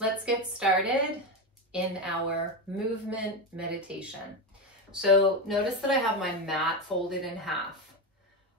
Let's get started in our movement meditation. So notice that I have my mat folded in half.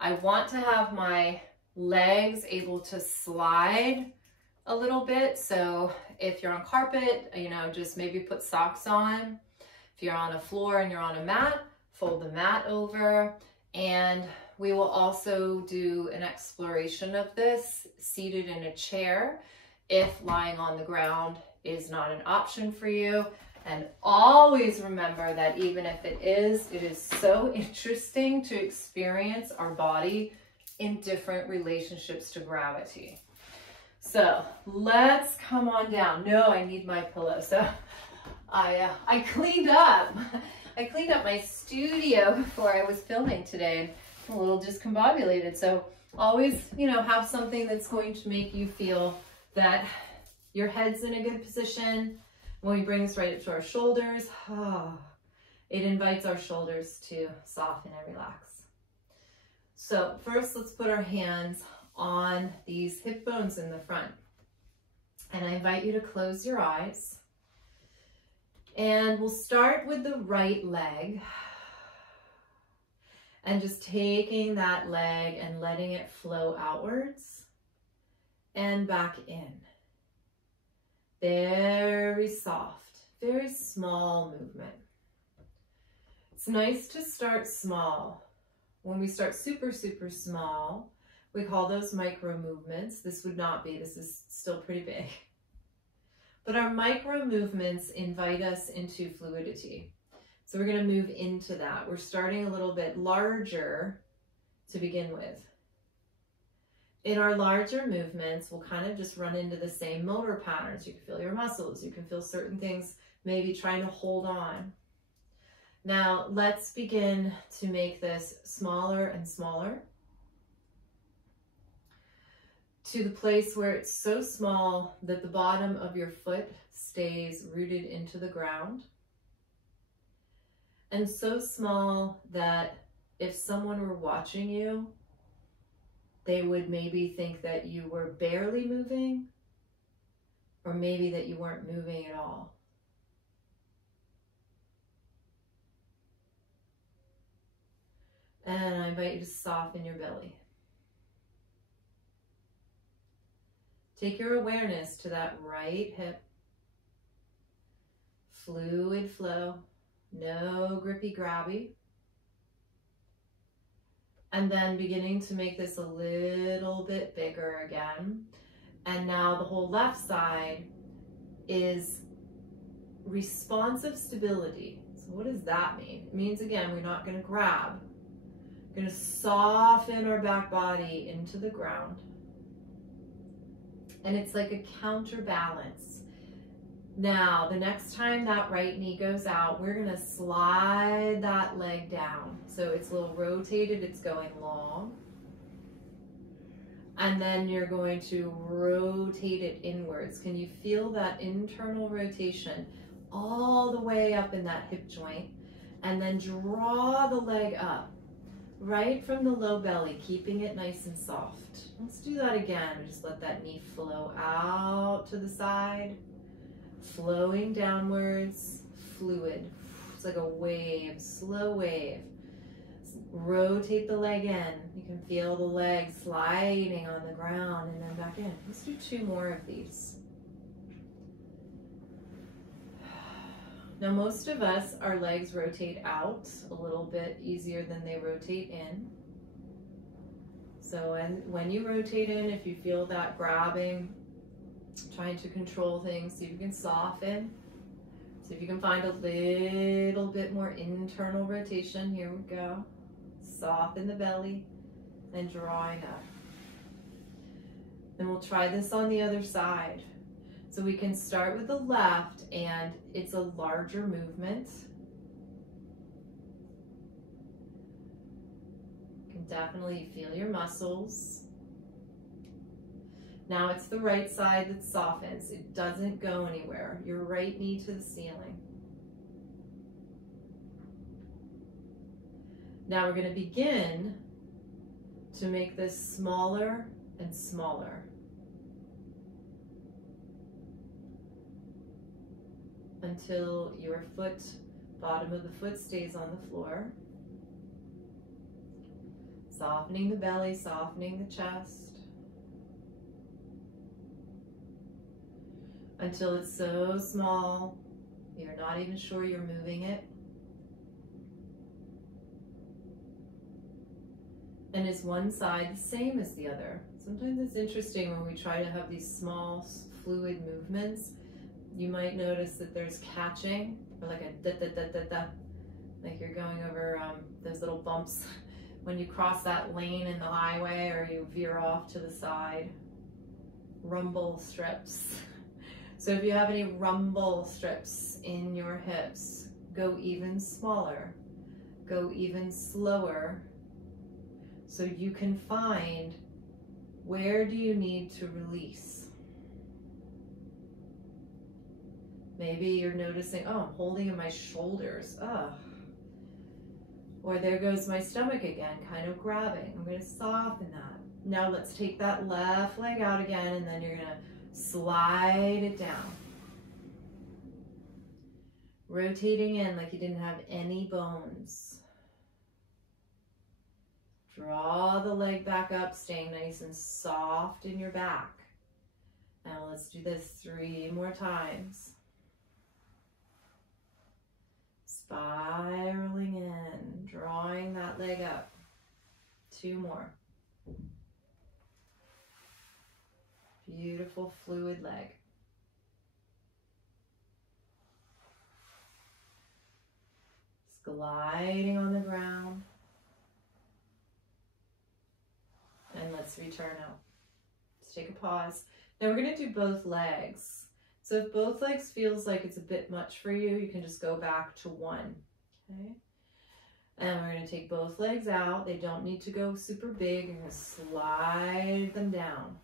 I want to have my legs able to slide a little bit. So if you're on carpet, just maybe put socks on. If you're on a floor and you're on a mat, fold the mat over. And we will also do an exploration of this seated in a chair if lying on the ground is not an option for you. And always remember that even if it is so interesting to experience our body in different relationships to gravity. So let's come on down. No, I need my pillow. So I cleaned up. I cleaned up my studio before I was filming today. I'm a little discombobulated. So always, have something that's going to make you feel that your head's in a good position. When we bring this right up to our shoulders, it invites our shoulders to soften and relax. So first, let's put our hands on these hip bones in the front. And I invite you to close your eyes. And we'll start with the right leg. And just taking that leg and letting it flow outwards and back in. Very soft, very small movement. It's nice to start small. When we start super, super small, we call those micro movements. This would not be, this is still pretty big. But our micro movements invite us into fluidity. So we're going to move into that. We're starting a little bit larger to begin with. In our larger movements, we'll kind of just run into the same motor patterns. You can feel your muscles. You can feel certain things, maybe trying to hold on. Now, let's begin to make this smaller and smaller to the place where it's so small that the bottom of your foot stays rooted into the ground, and so small that if someone were watching you, they would maybe think that you were barely moving, or maybe that you weren't moving at all. And I invite you to soften your belly. Take your awareness to that right hip. Fluid flow, no grippy grabby. And then beginning to make this a little bit bigger again. And now the whole left side is responsive stability. So what does that mean? It means, again, we're not going to grab. We're going to soften our back body into the ground. And it's like a counterbalance. Now, the next time that right knee goes out, we're going to slide that leg down. So it's a little rotated, it's going long. And then you're going to rotate it inwards. Can you feel that internal rotation all the way up in that hip joint? And then draw the leg up, right from the low belly, keeping it nice and soft. Let's do that again. Just let that knee flow out to the side. Flowing downwards, fluid. It's like a wave, slow wave. Rotate the leg in. You can feel the leg sliding on the ground and then back in. Let's do 2 more of these. Now, most of us, our legs rotate out a little bit easier than they rotate in. So when you rotate in, if you feel that grabbing, trying to control things, see if you can soften. See if you can find a little bit more internal rotation. Here we go. Soften the belly and drawing up. And we'll try this on the other side. So we can start with the left, and it's a larger movement. You can definitely feel your muscles. Now it's the right side that softens. It doesn't go anywhere. Your right knee to the ceiling. Now we're going to begin to make this smaller and smaller. until your foot, bottom of the foot stays on the floor. Softening the belly, softening the chest. Until it's so small, you're not even sure you're moving it. And is one side the same as the other? Sometimes it's interesting when we try to have these small fluid movements. You might notice that there's catching, or like a da-da-da-da-da, like you're going over those little bumps when you cross that lane in the highway or you veer off to the side. Rumble strips. So if you have any rumble strips in your hips, go even smaller, go even slower, so you can find where do you need to release. Maybe you're noticing, oh, I'm holding in my shoulders, ugh. Or there goes my stomach again, kind of grabbing. I'm gonna soften that. Now let's take that left leg out again, and then you're gonna slide it down. Rotating in like you didn't have any bones. Draw the leg back up, staying nice and soft in your back. Now let's do this 3 more times. Spiraling in, drawing that leg up. 2 more. Beautiful fluid leg. Just gliding on the ground. And let's return out. Let's take a pause. Now we're going to do both legs. So if both legs feels like it's a bit much for you, you can just go back to 1. Okay? And we're going to take both legs out. They don't need to go super big. You're going to slide them down.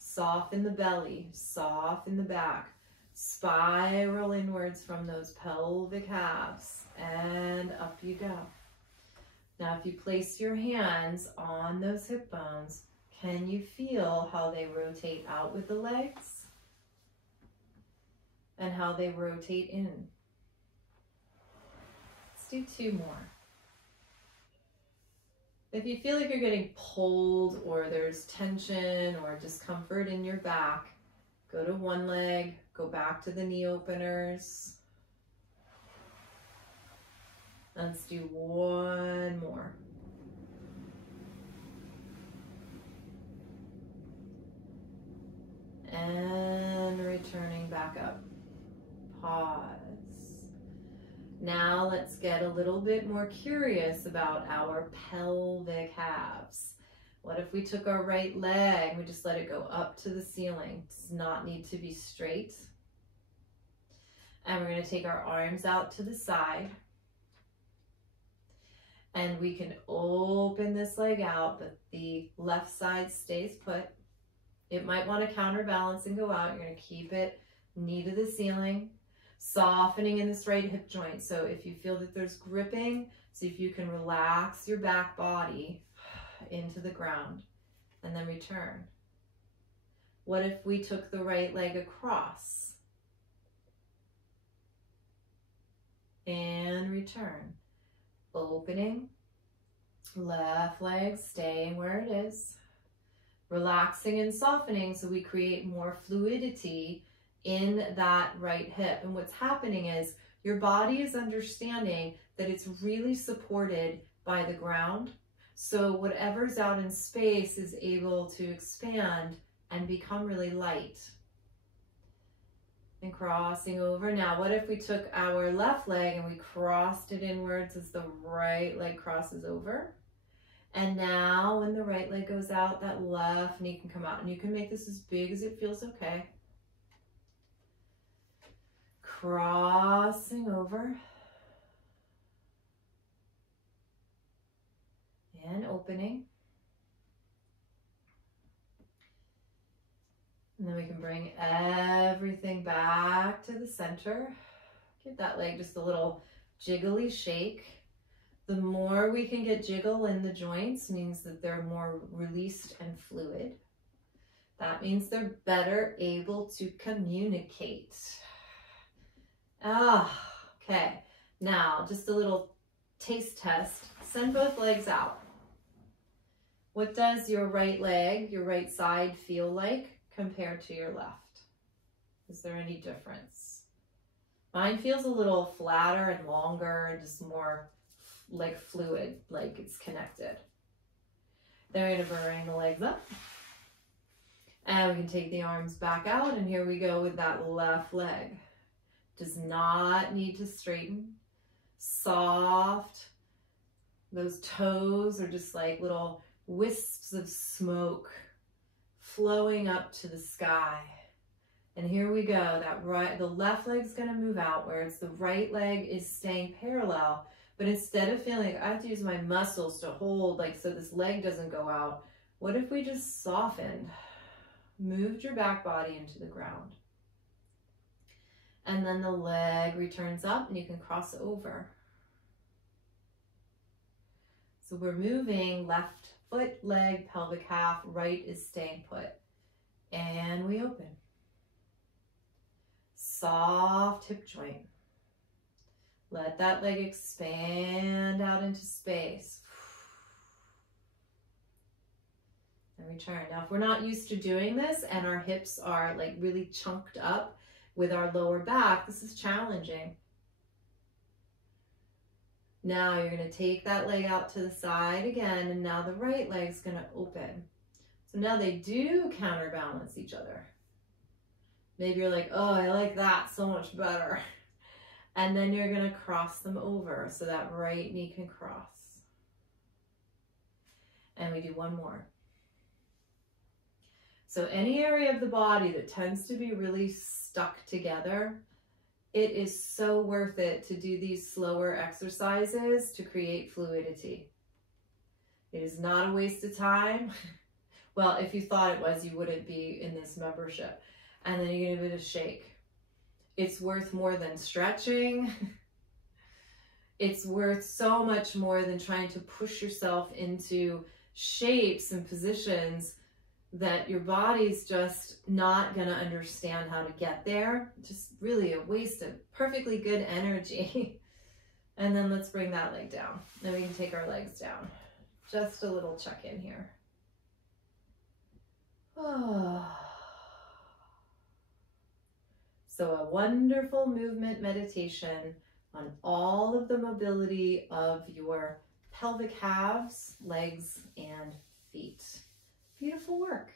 Soften the belly, soften the back, spiral inwards from those pelvic halves, and up you go. Now, if you place your hands on those hip bones, can you feel how they rotate out with the legs and how they rotate in? Let's do 2 more. If you feel like you're getting pulled or there's tension or discomfort in your back, go to 1 leg, go back to the knee openers. Let's do 1 more. And returning back up. Pause. Now let's get a little bit more curious about our pelvic halves. What if we took our right leg and we just let it go up to the ceiling? It does not need to be straight. And we're going to take our arms out to the side. And we can open this leg out, but the left side stays put. It might want to counterbalance and go out. You're going to keep it knee to the ceiling. Softening in this right hip joint. So if you feel that there's gripping, see if you can relax your back body into the ground and then return. What if we took the right leg across and return? Opening, left leg staying where it is, relaxing and softening so we create more fluidity in that right hip. And what's happening is your body is understanding that it's really supported by the ground. So whatever's out in space is able to expand and become really light. And crossing over. Now, what if we took our left leg and we crossed it inwards as the right leg crosses over? And now when the right leg goes out, that left knee can come out. And you can make this as big as it feels okay. Crossing over. And opening. And then we can bring everything back to the center. Give that leg just a little jiggly shake. The more we can get jiggle in the joints means that they're more released and fluid. That means they're better able to communicate. Okay. Now, just a little taste test. Send both legs out. What does your right leg, your right side feel like compared to your left? Is there any difference? Mine feels a little flatter and longer and just more like fluid, like it's connected. Then we're gonna bring the legs up. And we can take the arms back out, and here we go with that left leg. Does not need to straighten. Soft. Those toes are just like little wisps of smoke flowing up to the sky. And here we go. The left leg's gonna move out, whereas the right leg is staying parallel. But instead of feeling like I have to use my muscles to hold, like so this leg doesn't go out, what if we just softened? Moved your back body into the ground. And then the leg returns up and you can cross over. So we're moving left foot, leg, pelvic half, right is staying put. And we open. Soft hip joint. Let that leg expand out into space. And return. Now, if we're not used to doing this and our hips are like really chunked up with our lower back, this is challenging. Now you're going to take that leg out to the side again, and now the right leg's going to open. So now they do counterbalance each other. Maybe you're like, oh, I like that so much better. And then you're going to cross them over so that right knee can cross. And we do one more. So any area of the body that tends to be really stuck together, it is so worth it to do these slower exercises to create fluidity. It is not a waste of time. Well, if you thought it was, you wouldn't be in this membership. And then you're gonna give it a shake. It's worth more than stretching. It's worth so much more than trying to push yourself into shapes and positions that your body's just not gonna understand how to get there. Just really a waste of perfectly good energy. And then let's bring that leg down. Then we can take our legs down. Just a little check-in here. Oh. So a wonderful movement meditation on all of the mobility of your pelvic halves, legs, and feet. Beautiful work.